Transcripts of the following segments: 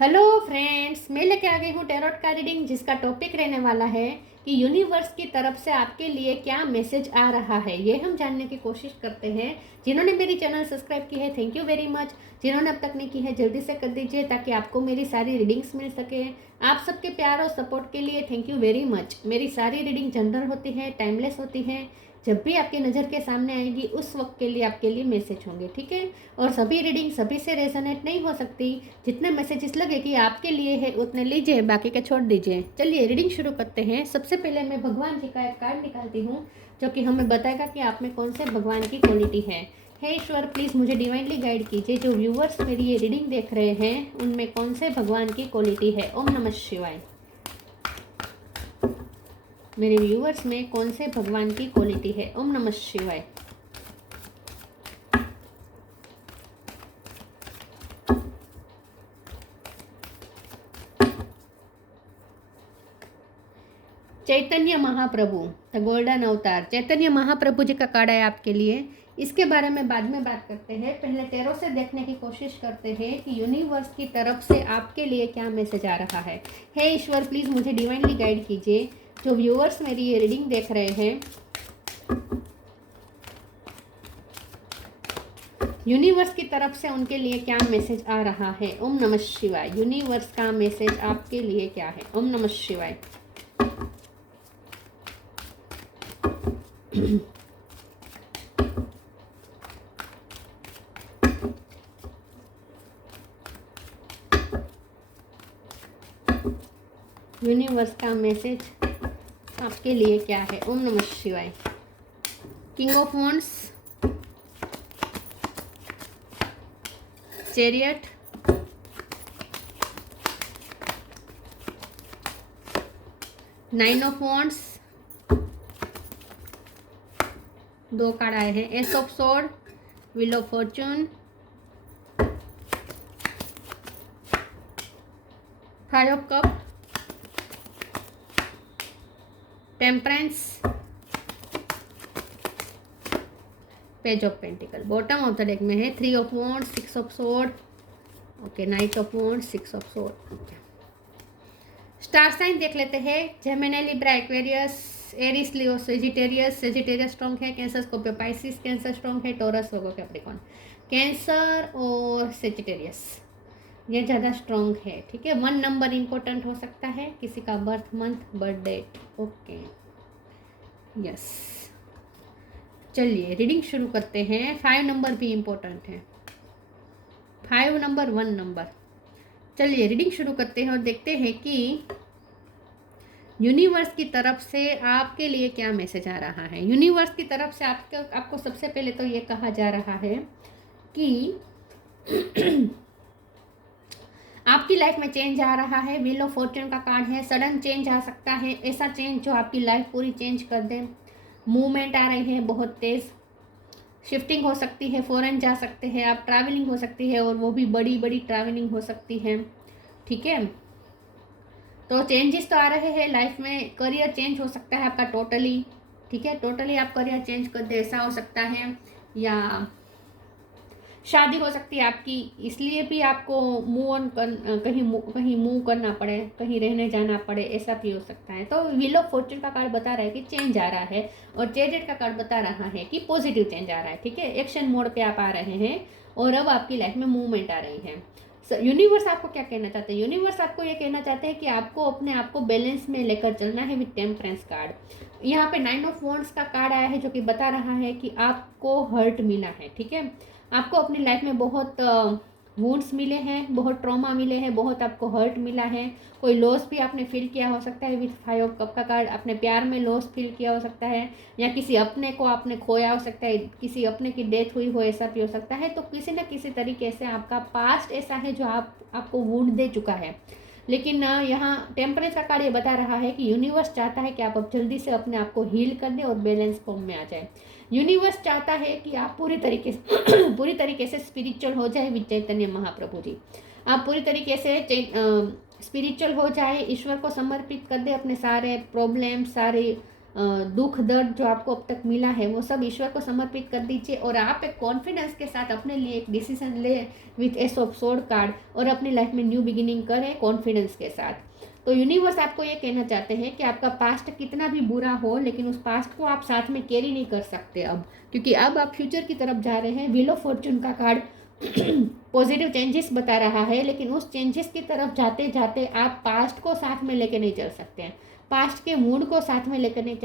Hello friends, मैं लेके आ गई हूँ टैरोट का रीडिंग जिसका टॉपिक रहने वाला है कि यूनिवर्स की तरफ से आपके लिए क्या मैसेज आ रहा है। ये हम जानने की कोशिश करते हैं। जिन्होंने मेरी चैनल सब्सक्राइब की है, थैंक यू वेरी मच। जिन्होंने अब तक नहीं की है, जल्दी से कर दीजिए ताकि आपको मेरी सारी रीडिंग्स मिल सके। आप सबके प्यार और सपोर्ट के लिए थैंक यू वेरी मच। मेरी सारी रीडिंग जनरल होती है, टाइमलेस होती है। जब भी आपकी नज़र के सामने आएगी उस वक्त के लिए आपके लिए मैसेज होंगे, ठीक है। और सभी रीडिंग सभी से रेजोनेट नहीं हो सकती। जितने मैसेजेस लगे कि आपके लिए है उतने लीजिए, बाकी के छोड़ दीजिए। चलिए रीडिंग शुरू करते हैं। सबसे पहले मैं भगवान जी का एक कार्ड निकालती हूँ जो कि हमें बताएगा कि आप में कौन से भगवान की क्वालिटी है। हे ईश्वर, प्लीज़ मुझे डिवाइनली गाइड कीजिए। जो व्यूवर्स मेरी ये रीडिंग देख रहे हैं उनमें कौन से भगवान की क्वालिटी है। ओम नमः शिवाय। मेरे व्यूवर्स में कौन से भगवान की क्वालिटी है। ओम नमः शिवाय। चैतन्य महाप्रभु, द गोल्डन अवतार। चैतन्य महाप्रभु जी का कार्ड है आपके लिए। इसके बारे में बाद में बात करते हैं। पहले टैरो से देखने की कोशिश करते हैं कि यूनिवर्स की तरफ से आपके लिए क्या मैसेज आ रहा है। हे ईश्वर, प्लीज़ मुझे डिवाइनली गाइड कीजिए। जो व्यूअर्स मेरी ये रीडिंग देख रहे हैं, यूनिवर्स की तरफ से उनके लिए क्या मैसेज आ रहा है। ओम नमः शिवाय। यूनिवर्स का मैसेज आपके लिए क्या है। ओम नमः शिवाय। यूनिवर्स का मैसेज आपके लिए क्या है। ओम नमः शिवाय। King of wands, chariot, nine of wands, दो कार्ड आए हैं। Ace of sword, wheel of fortune, five of cup, temperance, page of pentacle. Bottom of the deck में है three of wands, six of sword, okay, knight of wands, six of sword. Okay, star sign देख लेते हैं। Gemini, Libra, Aquarius, Aries, Leo, Sagittarius. Sagittarius strong है। Cancer, Scorpio, Pisces Cancer strong है। Taurus, वर्गो, Capricorn. Cancer और Sagittarius ये ज़्यादा strong है, ठीक है। 1 नंबर इंपॉर्टेंट हो सकता है, किसी का birth month, birth date. Okay, yes. चलिए रीडिंग शुरू करते हैं। 5 नंबर भी इम्पोर्टेंट है। 5 नंबर, 1 नंबर। चलिए रीडिंग शुरू करते हैं और देखते हैं कि यूनिवर्स की तरफ से आपके लिए क्या मैसेज आ रहा है। यूनिवर्स की तरफ से आपको सबसे पहले तो ये कहा जा रहा है कि आपकी लाइफ में चेंज आ रहा है। व्हील ऑफ फॉर्च्यून का कार्ड है। सडन चेंज आ सकता है, ऐसा चेंज जो आपकी लाइफ पूरी चेंज कर दे। मूवमेंट आ रही है बहुत तेज़। शिफ्टिंग हो सकती है, फॉरेन जा सकते हैं आप, ट्रैवलिंग हो सकती है और वो भी बड़ी बड़ी ट्रैवलिंग हो सकती है, ठीक है। तो चेंजेस तो आ रहे हैं लाइफ में। करियर चेंज हो सकता है आपका टोटली, ठीक है। टोटली आप करियर चेंज कर दे, ऐसा हो सकता है। या शादी हो सकती है आपकी, इसलिए भी आपको मूव ऑन कहीं मूव करना पड़े, कहीं रहने जाना पड़े, ऐसा भी हो सकता है। तो व्हील ऑफ फॉर्च्यून का कार्ड बता रहा है कि चेंज आ रहा है और चैरियट का कार्ड बता रहा है कि पॉजिटिव चेंज आ रहा है, ठीक है। एक्शन मोड पे आप आ रहे हैं और अब आपकी लाइफ में मूवमेंट आ रही है। यूनिवर्स आपको क्या कहना चाहते हैं। यूनिवर्स आपको ये कहना चाहते हैं कि आपको अपने आप को बैलेंस में लेकर चलना है विद टेम्परेंस कार्ड। यहाँ पे 9 ऑफ वॉन्ड्स का कार्ड आया है जो कि बता रहा है कि आपको हर्ट मिला है, ठीक है। आपको अपनी लाइफ में बहुत वुंड्स मिले हैं, बहुत ट्रॉमा मिले हैं, बहुत आपको हर्ट मिला है। कोई लॉस भी आपने फील किया हो सकता है। विथ 5 ऑफ कप का कार्ड, अपने प्यार में लॉस फील किया हो सकता है या किसी अपने को आपने खोया हो सकता है, किसी अपने की डेथ हुई हो, ऐसा भी हो सकता है। तो किसी न किसी तरीके से आपका पास्ट ऐसा है जो आपको वुंड दे चुका है। लेकिन यहाँ टेम्परेचर का कार्ड ये बता रहा है कि यूनिवर्स चाहता है कि आप अब जल्दी से अपने आप को हील कर दें और बैलेंस फॉर्म में आ जाए। यूनिवर्स चाहता है कि आप पूरी तरीके से स्पिरिचुअल हो जाए विद चैतन्य महाप्रभु जी। आप पूरी तरीके से स्पिरिचुअल हो जाए, ईश्वर को समर्पित कर दे अपने सारे प्रॉब्लम, सारी दुख दर्द जो आपको अब तक मिला है वो सब ईश्वर को समर्पित कर दीजिए और आप एक कॉन्फिडेंस के साथ अपने लिए एक डिसीजन ले with S of sword card और अपनी लाइफ में न्यू बिगिनिंग करें कॉन्फिडेंस के साथ। तो यूनिवर्स आपको ये कहना चाहते हैं कि आपका पास्ट कितना भी बुरा हो लेकिन उस पास्ट को आप साथ में कैरी नहीं कर सकते अब, क्योंकि अब आप फ्यूचर की तरफ जा रहे हैं। व्हील ऑफ फॉर्चून का कार्ड पॉजिटिव चेंजेस बता रहा है, लेकिन उस चेंजेस की तरफ जाते जाते आप पास्ट को साथ में लेके नहीं चल सकते हैं। पास्ट के मूड को साथ में लेकर नहीं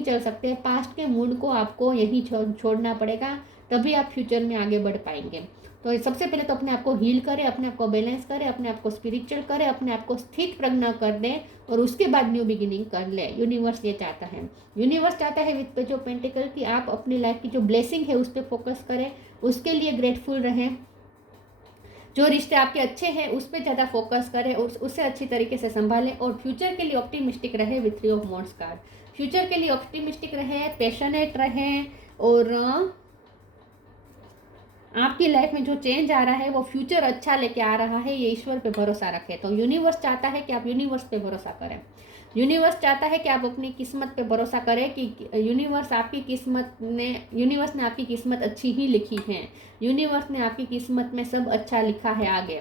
चल सकते। पास्ट के मूड को आपको यहीं छोड़ना पड़ेगा, तभी आप फ्यूचर में आगे बढ़ पाएंगे। तो सबसे पहले तो अपने आप को हील करें, अपने आप को बैलेंस करें, अपने आप को स्पिरिचुअल करें, अपने आप को स्थित प्रज्ञा कर दें और उसके बाद न्यू बिगिनिंग कर ले। यूनिवर्स ये चाहता है। यूनिवर्स चाहता है विद पेज ऑफ पेंटिकल कि आप अपनी लाइफ की जो ब्लेसिंग है उस पर फोकस करें, उसके लिए ग्रेटफुल रहें। जो रिश्ते आपके अच्छे हैं उस पर ज़्यादा फोकस करें और उससे अच्छी तरीके से संभालें और फ्यूचर के लिए ऑप्टिमिस्टिक रहे with 3 of wands card. Future के लिए ऑप्टिमिस्टिक रहें, पैशनेट रहें और आपकी लाइफ में जो चेंज आ रहा है वो फ्यूचर अच्छा लेके आ रहा है, ये ईश्वर पे भरोसा रखें। तो यूनिवर्स चाहता है कि आप यूनिवर्स पे भरोसा करें। यूनिवर्स चाहता है कि आप अपनी किस्मत पे भरोसा करें कि यूनिवर्स ने आपकी किस्मत अच्छी ही लिखी है। यूनिवर्स ने आपकी किस्मत में सब अच्छा लिखा है आगे।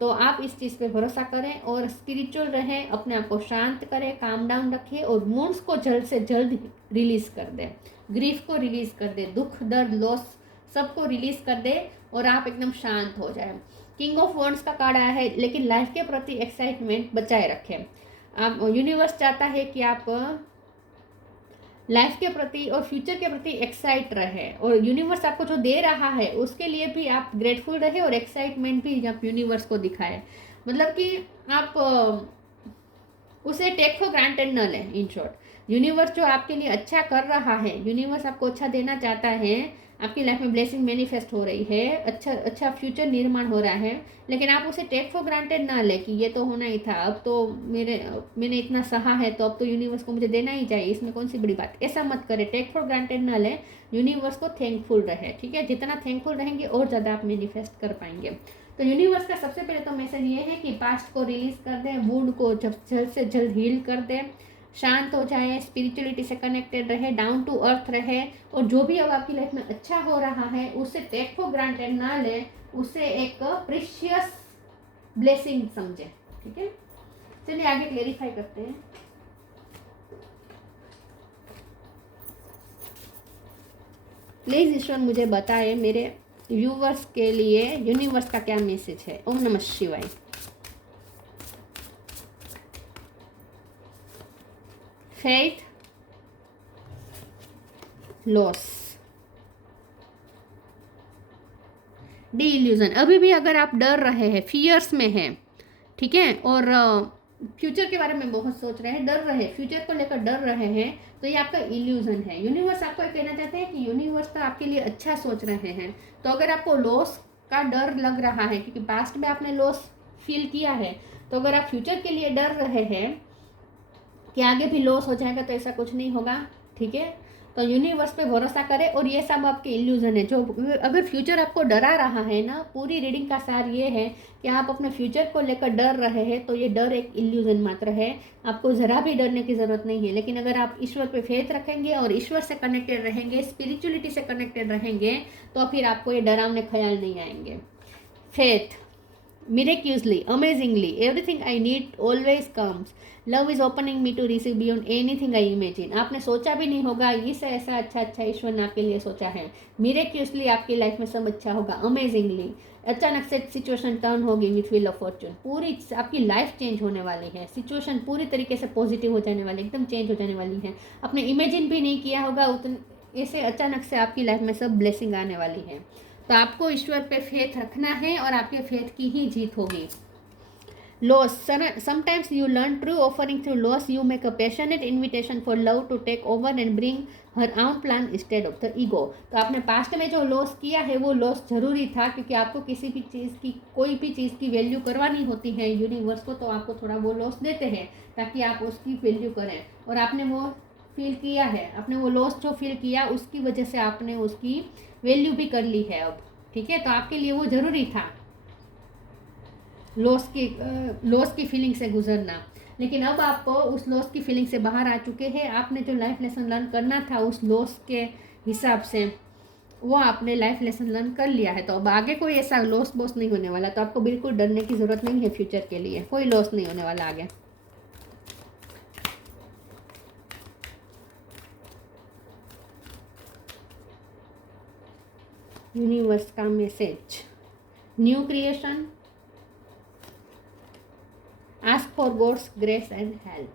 तो आप इस चीज़ पे भरोसा करें और स्पिरिचुअल रहें, अपने आप को शांत करें, काम डाउन रखें और मूड्स को जल्द से जल्द रिलीज़ कर दें, ग्रीफ को रिलीज़ कर दें, दुख दर्द लॉस सबको रिलीज़ कर दे और आप एकदम शांत हो जाए। किंग ऑफ वॉन्ड्स का कार्ड आया है, लेकिन लाइफ के प्रति एक्साइटमेंट बचाए रखें। आप यूनिवर्स चाहता है कि आप लाइफ के प्रति और फ्यूचर के प्रति एक्साइट रहे और यूनिवर्स आपको जो दे रहा है उसके लिए भी आप ग्रेटफुल रहे और एक्साइटमेंट भी आप यूनिवर्स को दिखाए। मतलब कि आप उसे टेक फॉर ग्रांटेड न लें। इन शॉर्ट यूनिवर्स जो आपके लिए अच्छा कर रहा है, यूनिवर्स आपको अच्छा देना चाहता है, आपकी लाइफ में ब्लेसिंग मैनिफेस्ट हो रही है, अच्छा फ्यूचर निर्माण हो रहा है, लेकिन आप उसे टेक फॉर ग्रांटेड ना ले कि ये तो होना ही था, अब तो मैंने इतना सहा है तो अब तो यूनिवर्स को मुझे देना ही चाहिए, इसमें कौन सी बड़ी बात। ऐसा मत करें, टेक फॉर ग्रांटेड ना ले, यूनिवर्स को थैंकफुल रहे। ठीक है, जितना थैंकफुल रहेंगे और ज़्यादा आप मैनिफेस्ट कर पाएंगे। तो यूनिवर्स का सबसे पहले तो मैसेज ये है कि पास्ट को रिलीज कर दें, वुंड को जल्द से जल्द हील कर दें, शांत हो जाए, स्पिरिचुअलिटी से कनेक्टेड रहे, डाउन टू अर्थ रहे और जो भी अब आपकी लाइफ में अच्छा हो रहा है उसे टेक फॉर ग्रांटेड ना ले, उसे एक प्रीशियस ब्लेसिंग समझे। ठीक है, चलिए आगे क्लेरिफाई करते हैं। प्लीज ईश्वर मुझे बताए मेरे व्यूवर्स के लिए यूनिवर्स का क्या मैसेज है। ओम नमः शिवाय। Faith, loss, D illusion. अभी भी अगर आप डर रहे हैं, फियर्स में हैं, ठीक है, और फ्यूचर के बारे में बहुत सोच रहे हैं, डर रहे हैं, फ्यूचर को लेकर डर रहे हैं, तो ये आपका इल्यूजन है। यूनिवर्स आपको ये कहना चाहते हैं कि यूनिवर्स तो आपके लिए अच्छा सोच रहे हैं। तो अगर आपको लॉस का डर लग रहा है क्योंकि पास्ट में आपने लॉस फील किया है, तो अगर आप फ्यूचर के लिए डर रहे हैं कि आगे भी लॉस हो जाएगा, तो ऐसा कुछ नहीं होगा। ठीक है, तो यूनिवर्स पे भरोसा करें और ये सब आपके इल्यूजन है। जो अगर फ्यूचर आपको डरा रहा है ना, पूरी रीडिंग का सार ये है कि आप अपने फ्यूचर को लेकर डर रहे हैं, तो ये डर एक इल्यूजन मात्र है, आपको ज़रा भी डरने की ज़रूरत नहीं है। लेकिन अगर आप ईश्वर पे फेथ रखेंगे और ईश्वर से कनेक्टेड रहेंगे, स्पिरिचुअलिटी से कनेक्टेड रहेंगे, तो फिर आपको ये डरावने ख्याल नहीं आएंगे। Faith, miraculously, amazingly, everything I need always comes. Love is opening me to receive beyond anything I imagine. आपने सोचा भी नहीं होगा इससे ऐसा अच्छा ईश्वर ने आपके लिए सोचा है। Miraculously आपकी लाइफ में सब अच्छा होगा। Amazingly अचानक से सिचुएशन टर्न होगी विथ व्हील ऑफ फॉर्चून। पूरी आपकी लाइफ चेंज होने वाली है, सिचुएशन पूरी तरीके से पॉजिटिव हो जाने वाली, एकदम चेंज हो जाने वाली है। आपने इमेजिन भी नहीं किया होगा उतने ऐसे अचानक से आपकी लाइफ में सब ब्लेसिंग आने वाली है। तो आपको ईश्वर पे फेथ रखना है और आपके फेथ की ही जीत होगी। Loss, sometimes you learn true offering through loss, you make a passionate invitation for love to take over and bring her own plan instead of the ego. तो आपने पास्ट में जो लॉस किया है वो लॉस जरूरी था, क्योंकि आपको किसी भी चीज़ की, कोई भी चीज़ की वैल्यू करवानी होती है यूनिवर्स को, तो आपको थोड़ा वो लॉस देते हैं ताकि आप उसकी वैल्यू करें। और आपने वो फील किया है, आपने वो लॉस जो फील किया उसकी वजह से आपने उसकी वैल्यू भी कर ली है अब। ठीक है, तो आपके लिए वो ज़रूरी था लॉस की फीलिंग से गुजरना। लेकिन अब आप उस लॉस की फीलिंग से बाहर आ चुके हैं। आपने जो लाइफ लेसन लर्न करना था उस लॉस के हिसाब से, वो आपने लाइफ लेसन लर्न कर लिया है। तो अब आगे कोई ऐसा लॉस बॉस नहीं होने वाला, तो आपको बिल्कुल डरने की ज़रूरत नहीं है। फ्यूचर के लिए कोई लॉस नहीं होने वाला आगे। यूनिवर्स का message, new creation, ask for God's grace and help.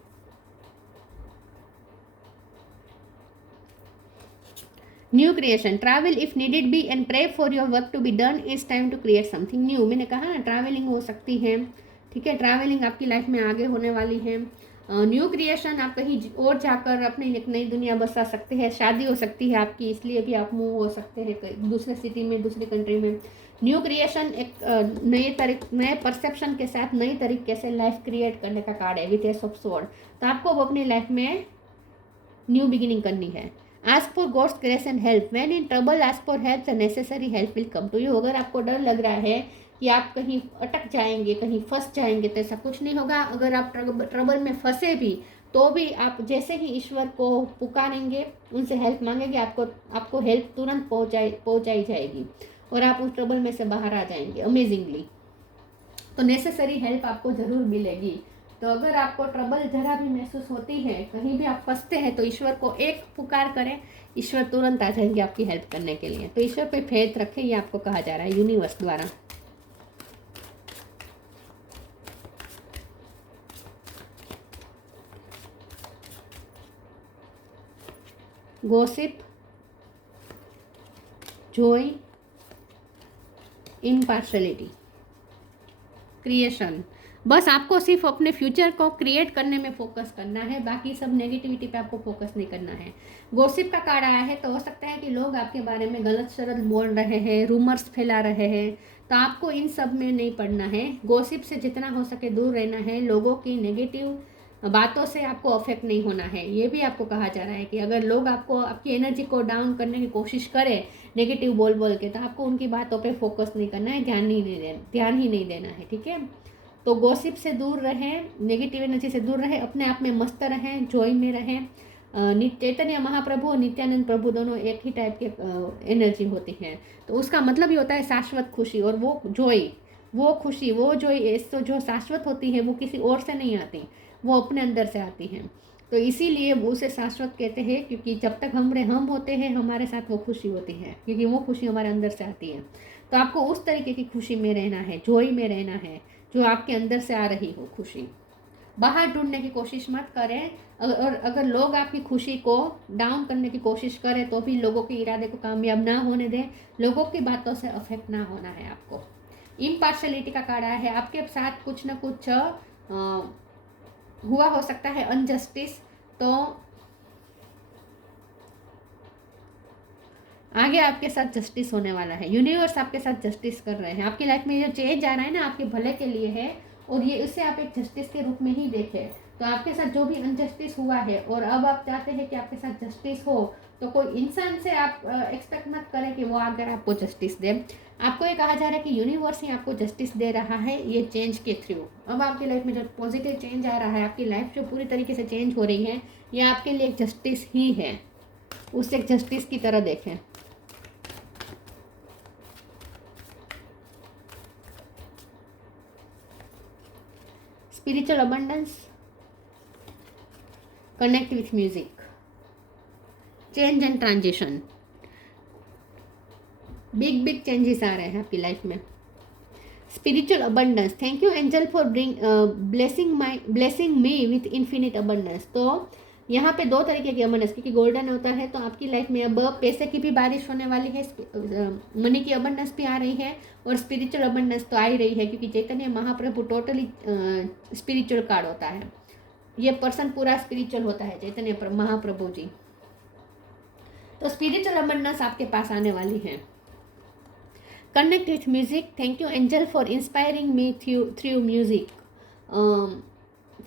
New creation, travel if needed be and pray for your work to be done, it's time to create something new. मैंने कहा ना travelling हो सकती है, ठीक है, travelling आपकी life में आगे होने वाली है। न्यू क्रिएशन, आप कहीं और जाकर अपनी एक नई दुनिया बसा सकते हैं। शादी हो सकती है आपकी, इसलिए भी आप मूव हो सकते हैं दूसरे सिटी में, दूसरी कंट्री में। न्यू क्रिएशन एक नए परसेप्शन के साथ नई तरीके से लाइफ क्रिएट करने का कार्ड है विथ एस ऑफ स्वॉर्ड। तो आपको अब अपनी लाइफ में न्यू बिगिनिंग करनी है। Ask for God's grace and help, when in trouble ask for help, the necessary help will come to you. अगर आपको डर लग रहा है कि आप कहीं अटक जाएंगे, कहीं फंस जाएंगे, तो ऐसा कुछ नहीं होगा। अगर आप ट्रबल में फंसे भी तो भी आप जैसे ही ईश्वर को पुकारेंगे, उनसे हेल्प मांगेंगे, आपको हेल्प तुरंत पहुंचाई जाएगी और आप उस ट्रबल में से बाहर आ जाएंगे अमेजिंगली। तो नेसेसरी हेल्प आपको ज़रूर मिलेगी। तो अगर आपको ट्रबल जरा भी महसूस होती है, कहीं भी आप फंसते हैं, तो ईश्वर को एक पुकार करें, ईश्वर तुरंत आ जाएंगे आपकी हेल्प करने के लिए। तो ईश्वर पे फेथ रखें, ये आपको कहा जा रहा है यूनिवर्स द्वारा। Gossip, Joy, impartiality, creation. बस आपको सिर्फ अपने फ्यूचर को क्रिएट करने में फोकस करना है, बाकी सब नेगेटिविटी पे आपको फोकस नहीं करना है। गॉसिप का कार्ड आया है, तो हो सकता है कि लोग आपके बारे में गलत शरत बोल रहे हैं, रूमर्स फैला रहे हैं, तो आपको इन सब में नहीं पड़ना है। गॉसिप से जितना हो सके दूर रहना है। लोगों की नेगेटिव बातों से आपको अफेक्ट नहीं होना है। ये भी आपको कहा जा रहा है कि अगर लोग आपकी एनर्जी को डाउन करने की कोशिश करें नेगेटिव बोल बोल के, तो आपको उनकी बातों पे फोकस नहीं करना है, ध्यान ही नहीं देना है, ठीक है। तो गॉसिप से दूर रहें, नेगेटिव एनर्जी से दूर रहें, अपने आप में मस्त रहें, जॉय में रहें। चैतन्य महाप्रभु और नित्यानंद प्रभु दोनों एक ही टाइप के एनर्जी होती हैं। तो उसका मतलब ये होता है शाश्वत खुशी, और वो जॉय, वो खुशी, वो जॉय जो शाश्वत होती है वो किसी और से नहीं आती, वो अपने अंदर से आती हैं। तो इसीलिए वो उसे शाश्वत कहते हैं, क्योंकि जब तक हम होते हैं हमारे साथ वो खुशी होती है, क्योंकि वो खुशी हमारे अंदर से आती है। तो आपको उस तरीके की खुशी में रहना है, जॉय में रहना है, जो आपके अंदर से आ रही हो खुशी। बाहर ढूंढने की कोशिश मत करें। और अगर लोग आपकी खुशी को डाउन करने की कोशिश करें तो भी लोगों के इरादे को कामयाब ना होने दें। लोगों की बातों से अफेक्ट ना होना है आपको। इम्पार्शलिटी का कार्ड आया है, आपके साथ कुछ ना कुछ हुआ हो सकता है अनजस्टिस, तो आगे आपके साथ जस्टिस होने वाला है। यूनिवर्स आपके साथ जस्टिस कर रहे हैं। आपकी लाइफ में जो चेंज आ रहा है ना, आपके भले के लिए है, और ये इसे आप एक जस्टिस के रूप में ही देखें। तो आपके साथ जो भी अनजस्टिस हुआ है और अब आप चाहते हैं कि आपके साथ जस्टिस हो, तो कोई इंसान से आप एक्सपेक्ट मत करें कि वो आकर आपको जस्टिस दे। आपको ये कहा जा रहा है कि यूनिवर्स ही आपको जस्टिस दे रहा है ये चेंज के थ्रू। अब आपकी लाइफ में जो पॉजिटिव चेंज आ रहा है, आपकी लाइफ जो पूरी तरीके से चेंज हो रही है, ये आपके लिए एक जस्टिस ही है। उसे एक जस्टिस की तरह देखें। Spiritual abundance, connect with music, change and transition, big changes आ रहे हैं आपकी लाइफ में। Spiritual abundance, thank you angel for blessing me with infinite abundance. तो यहाँ पे दो तरीके की अबंडेंस, क्योंकि गोल्डन होता है, तो आपकी लाइफ में अब पैसे की भी बारिश होने वाली है, मनी की अबंडेंस भी आ रही है, और स्पिरिचुअल अबंडेंस तो आ ही रही है, क्योंकि Chaitanya Mahaprabhu totally spiritual card होता है। ये पर्सन पूरा स्पिरिचुअल होता है, चैतन्य महाप्रभु जी। तो स्पिरिचुअल अबंडेंस आपके पास आने वाली है। Connect with music, thank you angel for inspiring me through music.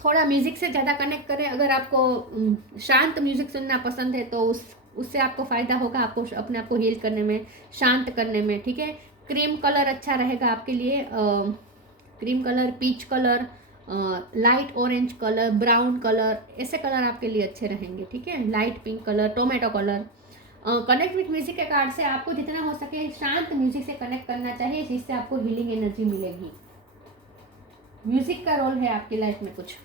थोड़ा म्यूजिक से ज़्यादा कनेक्ट करें। अगर आपको शांत म्यूजिक सुनना पसंद है तो उससे आपको फ़ायदा होगा, आपको अपने आप को हील करने में, शांत करने में, ठीक है। क्रीम कलर अच्छा रहेगा आपके लिए, cream colour, peach colour, light orange colour, brown colour, ऐसे कलर आपके लिए अच्छे रहेंगे, ठीक है। Light pink colour, tomato colour. Connect with music के कार्ड से आपको जितना हो सके शांत म्यूजिक से कनेक्ट करना चाहिए, जिससे आपको हीलिंग एनर्जी मिलेगी। म्यूजिक का रोल है आपकी लाइफ में कुछ।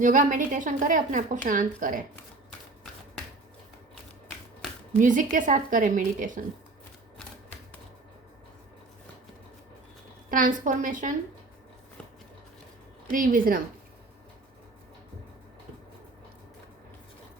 योगा मेडिटेशन करें, अपने आप को शांत करें, म्यूजिक के साथ करें meditation. Transformation, tree wisdom.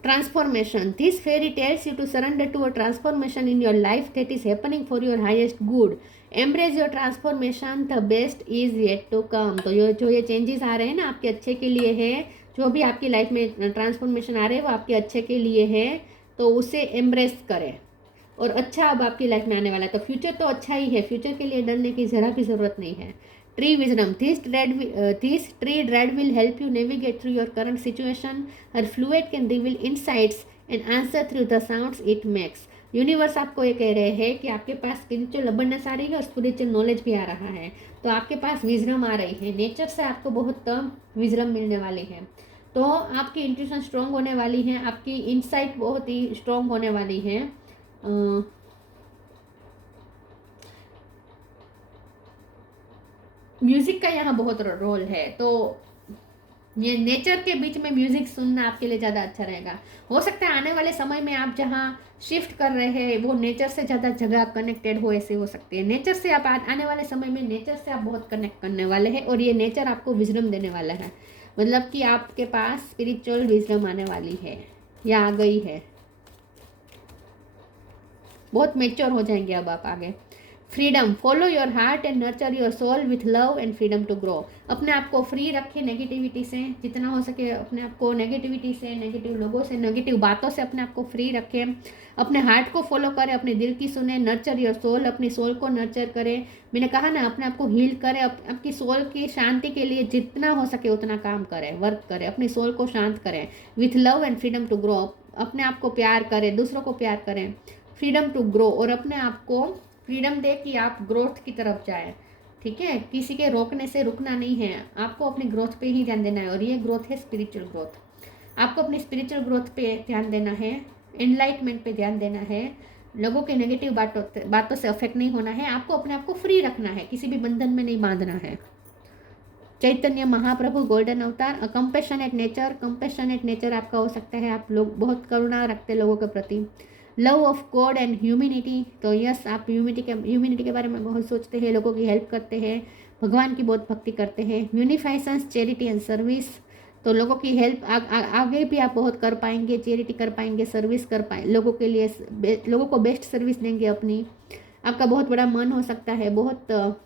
Transformation. This fairy tells you to surrender to a transformation in your life that is happening for your highest good. Embrace your transformation. The best is yet to come. तो जो ये changes आ रहे हैं ना आपके अच्छे के लिए है, जो भी आपकी लाइफ में ट्रांसफॉर्मेशन आ रहे हैं वो आपके अच्छे के लिए है, तो उसे एम्ब्रेस करें। और अच्छा अब आपकी लाइफ में आने वाला है, तो फ्यूचर तो अच्छा ही है, फ्यूचर के लिए डरने की ज़रा भी ज़रूरत नहीं है। Tree wisdom. This tree dread will help you navigate through your current situation. Her fluid can reveal insights and answer through the sounds it makes. Universe आपको ये कह रहे हैं कि आपके पास स्पिरिचुअल अबंडेंस आ रही है और स्पिरिचुअल नॉलेज भी आ रहा है, तो आपके पास विजडम आ रही है। नेचर से आपको बहुत विजडम मिलने वाली है, तो आपकी इंट्यूशन स्ट्रॉन्ग होने वाली है, आपकी इंसाइट बहुत ही स्ट्रॉन्ग होने वाली है। म्यूज़िक का यहाँ बहुत रोल है, तो ये नेचर के बीच में म्यूज़िक सुनना आपके लिए ज़्यादा अच्छा रहेगा। हो सकता है आने वाले समय में आप जहाँ शिफ्ट कर रहे हैं वो नेचर से ज़्यादा जगह कनेक्टेड हो, ऐसे हो सकती है। नेचर से आप आने वाले समय में नेचर से आप बहुत कनेक्ट करने वाले हैं, और ये नेचर आपको विजडम देने वाला है, मतलब कि आपके पास स्पिरिचुअल विजडम आने वाली है या आ गई है। बहुत मेच्योर हो जाएंगे अब आप आगे। Freedom, follow your heart and nurture your soul with love and freedom to grow. अपने आप को फ्री रखें नेगेटिविटी से, जितना हो सके अपने आप को नेगेटिविटी से, नेगेटिव लोगों से, नेगेटिव बातों से अपने आप को फ्री रखें। अपने हार्ट को फॉलो करें, अपने दिल की सुने, नर्चर योर सोल, अपनी सोल को नर्चर करें। मैंने कहा ना, अपने आप को हील करें, आपकी सोल की शांति के लिए जितना हो सके उतना काम करें, वर्क करें, अपनी सोल को शांत करें। With love and freedom to grow, अपने आप को प्यार करें, दूसरों को प्यार करें। फ्रीडम टू ग्रो, और अपने आप को फ्रीडम दे कि आप ग्रोथ की तरफ जाएं, ठीक है। किसी के रोकने से रुकना नहीं है, आपको अपनी ग्रोथ पे ही ध्यान देना है, और ये ग्रोथ है स्पिरिचुअल ग्रोथ। आपको अपनी स्पिरिचुअल ग्रोथ पे ध्यान देना है, एनलाइटमेंट पे ध्यान देना है, लोगों के नेगेटिव बातों से अफेक्ट नहीं होना है, आपको अपने आप को फ्री रखना है, किसी भी बंधन में नहीं बांधना है। चैतन्य महाप्रभु गोल्डन अवतार, कंपैशनेट नेचर। कंपैशनेट नेचर आपका हो सकता है, आप लोग बहुत करुणा रखते हैं लोगों के प्रति। Love of God and humanity, तो यस आप ह्यूमिनिटी के बारे में बहुत सोचते हैं, लोगों की हेल्प करते हैं, भगवान की बहुत भक्ति करते हैं। यूनिफाइसेंस, चैरिटी एंड सर्विस, तो लोगों की हेल्प आगे भी आप बहुत कर पाएंगे, चैरिटी कर पाएंगे, सर्विस कर पाए, लोगों के लिए लोगों को बेस्ट सर्विस देंगे अपनी। आपका बहुत बड़ा मन हो सकता है, बहुत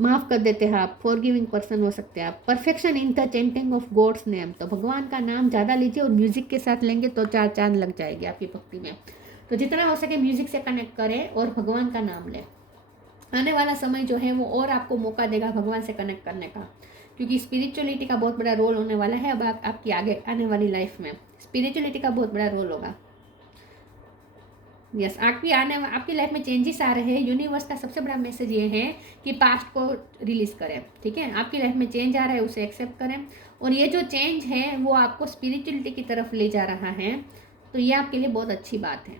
माफ़ कर देते हैं आप, फॉरगिविंग पर्सन हो सकते हैं आप। Perfection in the chanting of God's name, तो भगवान का नाम ज़्यादा लीजिए और म्यूज़िक के साथ लेंगे तो 4 चांद लग जाएगी आपकी भक्ति में। तो जितना हो सके म्यूज़िक से कनेक्ट करें और भगवान का नाम लें। आने वाला समय जो है वो और आपको मौका देगा भगवान से कनेक्ट करने का, क्योंकि स्पिरिचुअलिटी का बहुत बड़ा रोल होने वाला है अब आपकी आगे आने वाली लाइफ में। स्पिरिचुअलिटी का बहुत बड़ा रोल होगा। यस, आपकी लाइफ में चेंजेस आ रहे हैं। यूनिवर्स का सबसे बड़ा मैसेज ये है कि पास्ट को रिलीज़ करें, ठीक है। आपकी लाइफ में चेंज आ रहा है, उसे एक्सेप्ट करें, और ये जो चेंज है वो आपको स्पिरिचुअलिटी की तरफ ले जा रहा है, तो ये आपके लिए बहुत अच्छी बात है।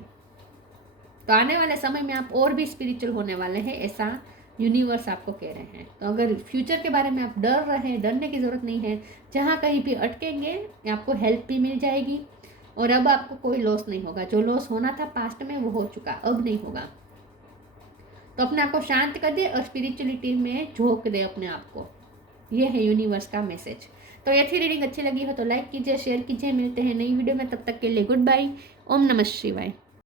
तो आने वाले समय में आप और भी स्पिरिचुअल होने वाले हैं, ऐसा यूनिवर्स आपको कह रहे हैं। तो अगर फ्यूचर के बारे में आप डर रहे हैं, डरने की ज़रूरत नहीं है। जहाँ कहीं भी अटकेंगे आपको हेल्प भी मिल जाएगी, और अब आपको कोई लॉस नहीं होगा। जो लॉस होना था पास्ट में वो हो चुका, अब नहीं होगा। तो अपने आप को शांत कर दे और स्पिरिचुअलिटी में झोंक दे अपने आप को, ये है यूनिवर्स का मैसेज। तो ये थी रीडिंग अच्छी लगी हो तो लाइक कीजिए, शेयर कीजिए। मिलते हैं नई वीडियो में, तब तक के लिए गुड बाय। ओम नमः शिवाय।